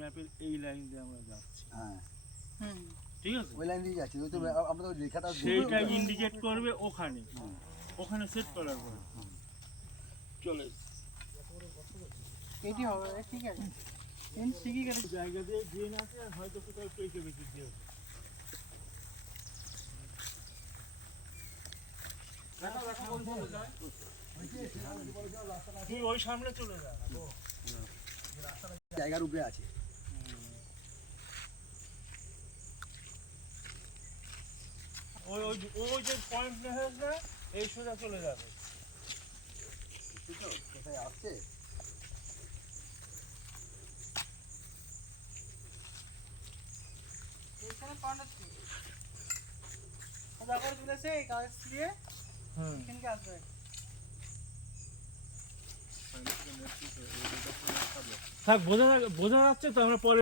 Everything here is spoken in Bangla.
ম্যাপের এই লাইন দিয়ে আমরা যাচ্ছি। হ্যাঁ ঠিক আছে, ওই লাইন দিয়ে যাচ্ছি, ওই তো আমরা তো রেখাটা সেইটা ইন্ডিকেট করবে ওখানে, ওখানে সেট করার পরে চলে এটি হবে ঠিক আছে। এন ঠিকই গেছে জায়গা দিয়ে ড্রেন আছে, আর হয়তো কোথাও পেকে বেঁচে দিয়ে তুই ওই সামনে চলে যা, জায়গার উপরে আছে। ওই ওই ওই যে পয়েন্ট নেই না, এই সোজা চলে যাবে। কোথায় আসছে এইখানে পান্ডা ছিল ওটা করে তুলেছে এই কাজ দিয়ে এখানে আসবে। থাক, বোঝা যাচ্ছে তো, আমরা পরে